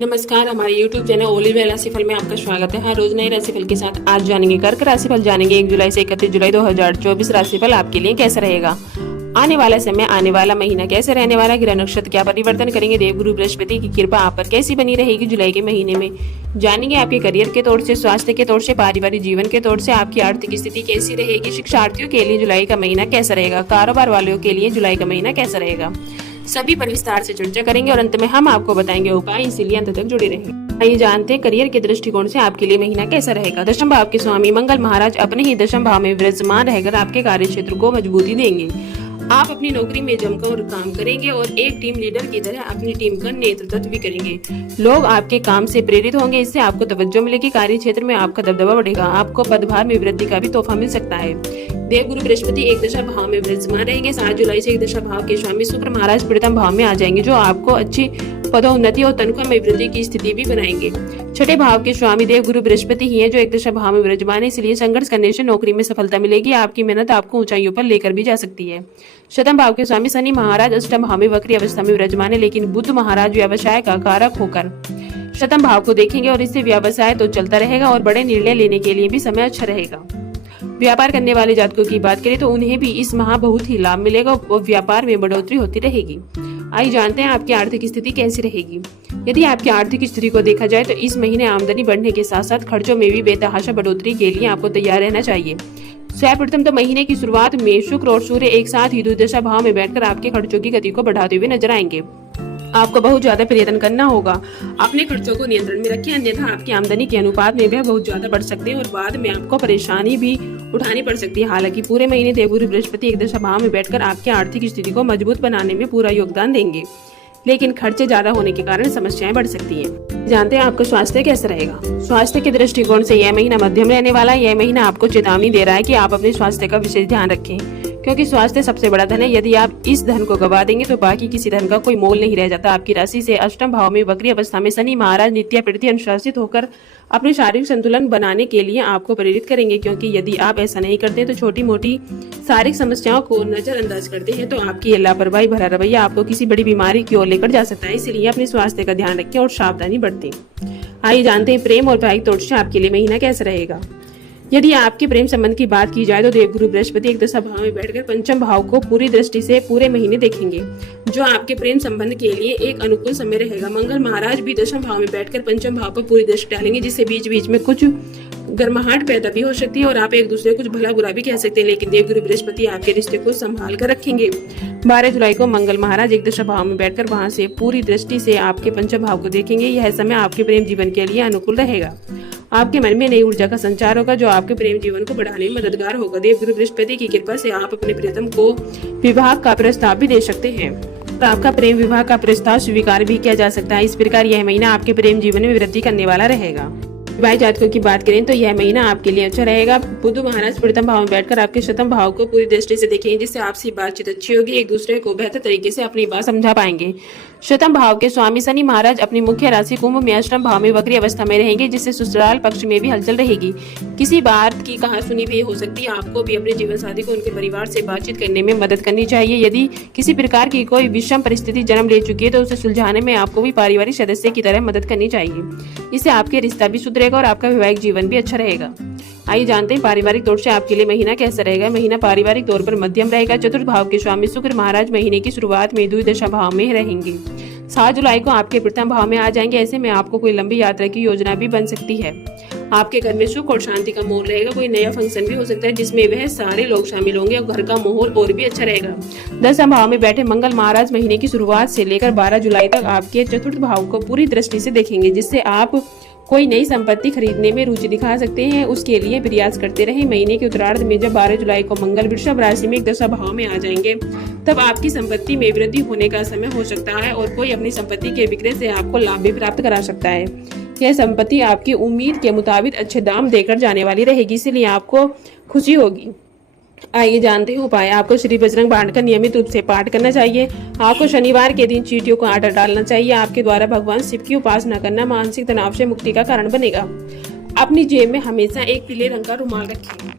नमस्कार, हमारे YouTube channel olive राशिफल में आपका स्वागत है। हर रोज नए राशिफल के साथ आज जानेंगे कर्क राशिफल। जानेंगे 1 जुलाई से 31 जुलाई 2024 राशिफल आपके लिए कैसा रहेगा। आने वाला समय, आने वाला महीना कैसे रहने वाला, ग्रह नक्षत्र क्या परिवर्तन करेंगे, देवगुरु बृहस्पति की कृपा आप पर कैसी बनी रहेगी जुलाई के महीने में। जानेंगे आपके करियर के तौर से, स्वास्थ्य के तौर से, पारिवारिक जीवन के तौर से आपकी आर्थिक स्थिति कैसी रहेगी। शिक्षार्थियों के लिए जुलाई का महीना कैसा रहेगा। कारोबार वालों के लिए जुलाई का महीना कैसा रहेगा, सभी पर विस्तार से चर्चा करेंगे और अंत में हम आपको बताएंगे उपाय, इसीलिए अंत तक जुड़े रहें। आइए जानते हैं करियर के दृष्टिकोण से आपके लिए महीना कैसा रहेगा। दशम भाव के स्वामी मंगल महाराज अपने ही दशम भाव में विराजमान रहकर आपके कार्य क्षेत्र को मजबूती देंगे। आप अपनी नौकरी में जमकर काम करेंगे और एक टीम लीडर की तरह अपनी टीम का नेतृत्व भी करेंगे। लोग आपके काम से प्रेरित होंगे, इससे आपको तवज्जो मिलेगी। कार्य क्षेत्र में आपका दबदबा बढ़ेगा। आपको पदभार में वृद्धि का भी तोहफा मिल सकता है। देवगुरु बृहस्पति एक दशा भाव में विराजमान रहेंगे। 7 जुलाई से एक दशा भाव के स्वामी शुक्र महाराज प्रथम भाव में आ जाएंगे, जो आपको अच्छी पदोन्नति और तनख्वाह में वृद्धि की स्थिति भी बनाएंगे। छठे भाव के स्वामी देवगुरु बृहस्पति ही है, जो एक दशा भाव में विराजमान है, इसलिए संघर्ष करने से नौकरी में सफलता मिलेगी। आपकी मेहनत आपको ऊंचाइयों पर लेकर भी जा सकती है। शतम भाव के स्वामी शनि महाराज अष्टम भाव में वक्री अवस्था में विराजमान है, लेकिन बुध महाराज व्यवसाय का कारक होकर शतम भाव को देखेंगे और इससे व्यवसाय तो चलता रहेगा और बड़े निर्णय लेने के लिए भी समय अच्छा रहेगा। व्यापार करने वाले जातकों की बात करें तो उन्हें भी इस माह बहुत ही लाभ मिलेगा और व्यापार में बढ़ोतरी होती रहेगी। आइए जानते हैं आपकी आर्थिक स्थिति कैसी रहेगी। यदि आपकी आर्थिक स्थिति को देखा जाए तो इस महीने आमदनी बढ़ने के साथ साथ खर्चों में भी बेतहाशा बढ़ोतरी के लिए आपको तैयार रहना चाहिए। सर्वप्रथम तो महीने की शुरुआत में शुक्र और सूर्य एक साथ ही द्विदशा भाव में बैठकर आपके खर्चों की गति को बढ़ाते हुए नजर आएंगे। आपको बहुत ज्यादा प्रयत्न करना होगा। अपने खर्चों को नियंत्रण में रखें, अन्यथा आपकी आमदनी के अनुपात में वह बहुत ज्यादा बढ़ सकते हैं और बाद में आपको परेशानी भी उठानी पड़ सकती है। हालांकि पूरे महीने देवगुरु बृहस्पति एक दशा भाव में बैठकर आपकी आर्थिक स्थिति को मजबूत बनाने में पूरा योगदान देंगे, लेकिन खर्चे ज्यादा होने के कारण समस्याएं बढ़ सकती हैं। जानते हैं आपका स्वास्थ्य कैसा रहेगा। स्वास्थ्य के दृष्टिकोण से यह महीना मध्यम रहने वाला है। यह महीना आपको चेतावनी दे रहा है कि आप अपने स्वास्थ्य का विशेष ध्यान रखें, क्योंकि स्वास्थ्य सबसे बड़ा धन है। यदि आप इस धन को गवा देंगे तो बाकी किसी धन का कोई मोल नहीं रह जाता। आपकी राशि से अष्टम भाव में वक्री अवस्था में शनि महाराज नित्य प्रति अनुशासित होकर अपने शारीरिक संतुलन बनाने के लिए आपको प्रेरित करेंगे, क्योंकि यदि आप ऐसा नहीं करते तो छोटी मोटी शारीरिक समस्याओं को नजरअंदाज करते हैं तो आपकी ये लापरवाही भरा रवैया आपको किसी बड़ी बीमारी की ओर लेकर जा सकता है। इसलिए अपने स्वास्थ्य का ध्यान रखें और सावधानी बरतें। आइए जानते हैं प्रेम और वैवाहिक तौर से आपके लिए महीना कैसा रहेगा। यदि आपके प्रेम संबंध की बात की जाए तो देवगुरु बृहस्पति एक दशा भाव में बैठकर पंचम भाव को पूरी दृष्टि से पूरे महीने देखेंगे, जो आपके प्रेम संबंध के लिए एक अनुकूल समय रहेगा। मंगल महाराज भी दशम भाव में बैठकर पंचम भाव पर पूरी दृष्टि डालेंगे, जिससे बीच बीच में कुछ गर्माहट पैदा भी हो सकती है और आप एक दूसरे को कुछ भला बुरा भी कह सकते हैं, लेकिन देवगुरु बृहस्पति आपके रिश्ते को संभाल कर रखेंगे। 12 जुलाई को मंगल महाराज एक दशा भाव में बैठकर वहां से पूरी दृष्टि से आपके पंचम भाव को देखेंगे। यह समय आपके प्रेम जीवन के लिए अनुकूल रहेगा। आपके मन में नई ऊर्जा का संचार होगा, जो आपके प्रेम जीवन को बढ़ाने में मददगार होगा। देवगुरु बृहस्पति की कृपा से आप अपने प्रियतम को विवाह का प्रस्ताव भी दे सकते हैं और आपका प्रेम विवाह का प्रस्ताव स्वीकार भी किया जा सकता है। इस प्रकार यह महीना आपके प्रेम जीवन में वृद्धि करने वाला रहेगा। विवाहित जातकों की बात करें तो यह महीना आपके लिए अच्छा रहेगा। बुध महाराज प्रथम भाव में बैठकर आपके शतम भाव को पूरी दृष्टि से देखेंगे, जिससे आपसी बातचीत अच्छी होगी, एक दूसरे को बेहतर तरीके से अपनी बात समझा पाएंगे। शतम भाव के स्वामी शनि महाराज अपनी मुख्य राशि कुंभ में अष्टम भाव में वक्री अवस्था में रहेंगे, जिससे ससुराल पक्ष में भी हलचल रहेगी। किसी बात की कहासुनी भी हो सकती है। आपको भी अपने जीवन साथी को उनके परिवार से बातचीत करने में मदद करनी चाहिए। यदि किसी प्रकार की कोई विषम परिस्थिति जन्म ले चुकी है तो उसे सुलझाने में आपको भी पारिवारिक सदस्य की तरह मदद करनी चाहिए। इससे आपके रिश्ता भी सुधरेगा और आपका वैवाहिक जीवन भी अच्छा रहेगा। आइए जानते हैं पारिवारिक तौर से आपके लिए महीना कैसा रहेगा। महीना पारिवारिक तौर पर मध्यम रहेगा। चतुर्थ भाव के स्वामी शुक्र महाराज महीने की शुरुआत में द्विदशा भाव में रहेंगे। 7 जुलाई को आपके प्रथम भाव में आ जाएंगे। ऐसे में आपको कोई लंबी यात्रा की योजना भी बन सकती है। आपके घर में सुख और शांति का माहौल रहेगा। कोई नया फंक्शन भी हो सकता है जिसमें वह सारे लोग शामिल होंगे और घर का माहौल और भी अच्छा रहेगा। 10वें भाव में बैठे मंगल महाराज महीने की शुरुआत से लेकर 12 जुलाई तक आपके चतुर्थ भाव को पूरी दृष्टि से देखेंगे, जिससे आप कोई नई संपत्ति खरीदने में रुचि दिखा सकते हैं। उसके लिए प्रयास करते रहें। महीने के उत्तरार्ध में जब 12 जुलाई को मंगल वृषभ राशि में एक दशा भाव में आ जाएंगे, तब आपकी संपत्ति में वृद्धि होने का समय हो सकता है और कोई अपनी संपत्ति के विक्रय से आपको लाभ भी प्राप्त करा सकता है। यह संपत्ति आपकी उम्मीद के मुताबिक अच्छे दाम देकर जाने वाली रहेगी, इसलिए आपको खुशी होगी। आइए जानते हैं उपाय। आपको श्री बजरंग बाण का नियमित रूप से पाठ करना चाहिए। आपको शनिवार के दिन चींटियों को आटा डालना चाहिए। आपके द्वारा भगवान शिव की उपासना करना मानसिक तनाव से मुक्ति का कारण बनेगा। अपनी जेब में हमेशा एक पीले रंग का रुमाल रखें।